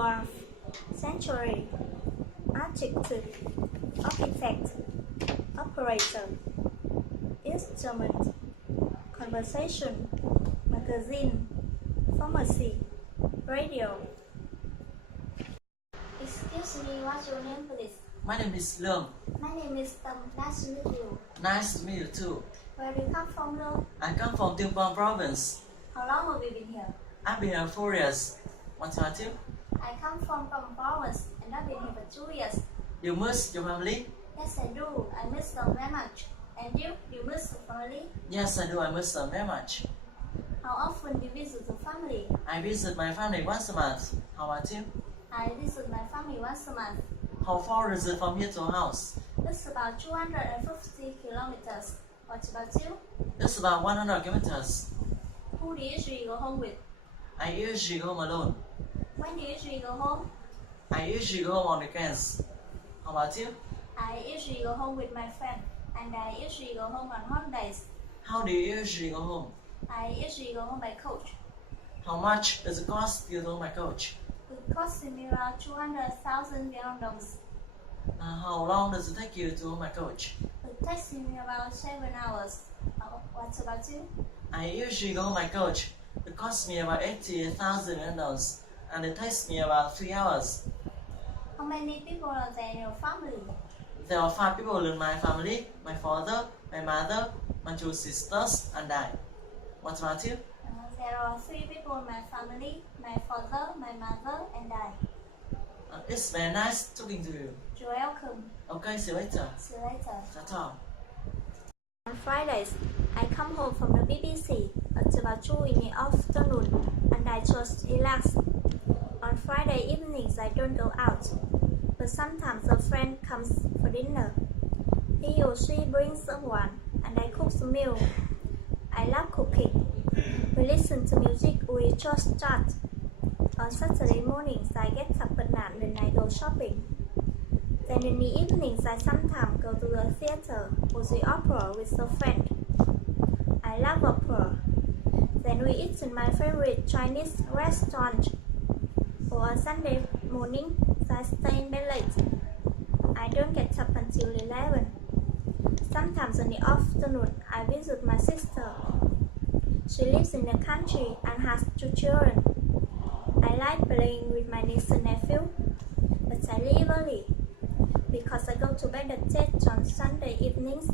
12th century architect, operator, instrument, conversation, magazine, pharmacy, radio. Excuse me, what's your name, please? My name is Lương. My name is Tâm. Nice to meet you. Nice to meet you too. Where do you come from, Lương? I come from Tuyên Quang province. How long have you been here? I've been here 4 years. What about you? I come from province and I've been here for 2 years. You miss your family? Yes, I do. I miss them very much. And you? Do you miss your family? Yes, I do. I miss them very much. How often do you visit your family? I visit my family once a month. How about you? I visit my family once a month. How far is it from here to our house? It's about 250 kilometers. What about you? It's about 100 kilometers. Who do you usually go home with? I usually go home alone. When do you usually go home? I usually go home on weekends. How about you? I usually go home with my friend, and I usually go home on holidays. How do you usually go home? I usually go home by coach. How much does it cost you to go by coach? It costs me around 200,000 dollars. How long does it take you to go by coach? It takes me about 7 hours. What about you? I usually go by coach. It costs me about 80,000 dollars, and it takes me about 3 hours. How many people are there in your family? There are 5 people in my family: my father, my mother, my 2 sisters, and I. What about you? There are 3 people in my family: my father, my mother, and I. It's very nice talking to you. You're welcome. Okay, see you later. See you later. That's all. On Fridays, I come home from the BBC at about 2 in the afternoon and I just relax. On Friday evenings, I don't go out, but sometimes a friend comes for dinner. He or she brings someone and I cook the meal. I love cooking. We listen to music, we just chat. On Saturday mornings, I get up at night and I go shopping. Then in the evenings, I sometimes go to the theater or the opera with a friend. I love opera. Then we eat in my favorite Chinese restaurant. Or on Sunday morning, I stay in bed late. I don't get up until 11. Sometimes in the afternoon, I visit my sister. She lives in the country and has 2 children. I like playing with my niece and nephew, but I leave early because I go to bed at 8 on Sunday evenings